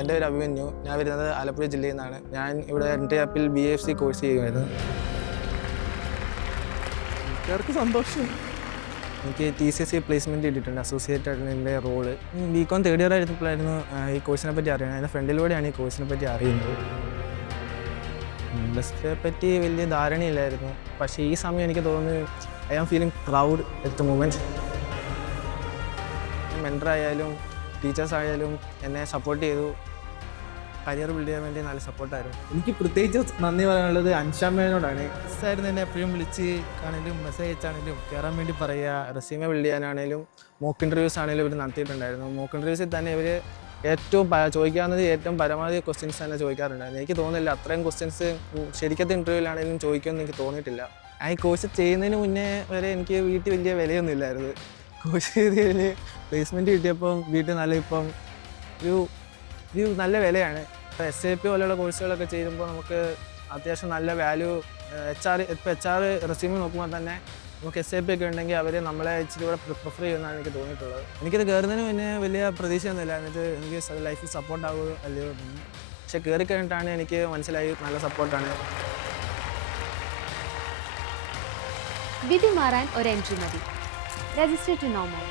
എൻ്റെ പേര് അഭിമന്യു. ഞാൻ വരുന്നത് ആലപ്പുഴ ജില്ലയിൽ നിന്നാണ്. ഞാൻ ഇവിടെ എൻ്റെ ആപ്പിൽ BFC കോഴ്സ് ചെയ്യുമായിരുന്നു. വീട്ടുകാർക്ക് സന്തോഷം. എനിക്ക് TCSE പ്ലേസ്മെൻറ്റ് കിട്ടിയിട്ടുണ്ട്. അസോസിയേറ്റ് ആയിട്ടുള്ള റോള്. BCom തേർഡ് ഇയർ ആയിരുന്നപ്പോഴായിരുന്നു ഈ കോഴ്സിനെ പറ്റി അറിയുന്നത്. എൻ്റെ ഫ്രണ്ടിലൂടെയാണ് ഈ കോഴ്സിനെ പറ്റി അറിയുന്നത്. ഇൻഡസ്ട്രിയെ പറ്റി വലിയ ധാരണയില്ലായിരുന്നു. പക്ഷേ ഈ സമയം എനിക്ക് തോന്നുന്നു I am feeling proud at the moment. മെൻറ്ററായാലും ടീച്ചേഴ്സ് ആയാലും എന്നെ സപ്പോർട്ട് ചെയ്തു. കരിയർ ബിൽഡ് ചെയ്യാൻ വേണ്ടി നല്ല സപ്പോർട്ടായിരുന്നു. എനിക്ക് പ്രത്യേകിച്ച് നന്ദി പറയാനുള്ളത് അൻഷാമ്മേനോടാണ്. സായിരുന്നു എന്നെ എപ്പോഴും വിളിച്ച് ആണെങ്കിലും മെസ്സേജ് അയച്ചാണെങ്കിലും കയറാൻ വേണ്ടി പറയുക. റെസ്യൂമെ ബിൽഡ് ചെയ്യാനാണെങ്കിലും മോക്ക് ഇൻ്റർവ്യൂസ് ആണെങ്കിലും ഇവർ നടത്തിയിട്ടുണ്ടായിരുന്നു. മോക്ക് ഇൻ്റർവ്യൂസിൽ തന്നെ ഇവർ ചോദിക്കാവുന്നത് ഏറ്റവും പരമാവധി ക്വസ്റ്റ്യൻസ് തന്നെ ചോദിക്കാറുണ്ടായിരുന്നു. എനിക്ക് തോന്നുന്നില്ല അത്രയും ക്വസ്റ്റ്യൻസ് ശരിക്കത്തെ ഇൻ്റർവ്യൂവിലാണെങ്കിലും ചോദിക്കുമെന്ന് എനിക്ക് തോന്നിയിട്ടില്ല. ആ ഈ കോഴ്സ് ചെയ്യുന്നതിന് മുന്നേ വരെ എനിക്ക് വീട്ടിൽ വലിയ വിലയൊന്നും ഇല്ലായിരുന്നു. കോഴ്സ് ചെയ്തതിൽ പ്ലേസ്മെൻറ്റ് കിട്ടിയപ്പം വീട്ടിൽ ഇപ്പം ഒരു നല്ല വിലയാണ്. SAP പോലെയുള്ള കോഴ്സുകളൊക്കെ ചെയ്യുമ്പോൾ നമുക്ക് അത്യാവശ്യം നല്ല വാല്യൂ HR റെസ്യൂമ് നോക്കുമ്പോൾ തന്നെ നമുക്ക് SAP ഒക്കെ ഉണ്ടെങ്കിൽ അവർ നമ്മളെ ഇച്ചിരി കൂടെ പ്രിഫർ ചെയ്യുമെന്നാണ് എനിക്ക് തോന്നിയിട്ടുള്ളത്. എനിക്കിത് കയറുന്നതിന് മുന്നേ വലിയ പ്രതീക്ഷയൊന്നുമില്ല. എന്നിട്ട് എനിക്ക് ലൈഫിൽ സപ്പോർട്ടാകുമോ അല്ലയോ എന്ന്. പക്ഷെ കയറി കഴിഞ്ഞിട്ടാണ് എനിക്ക് മനസ്സിലായി നല്ല സപ്പോർട്ടാണ്. വിധി മാറാൻ ഒരു എൻട്രി മതി. Register to normal.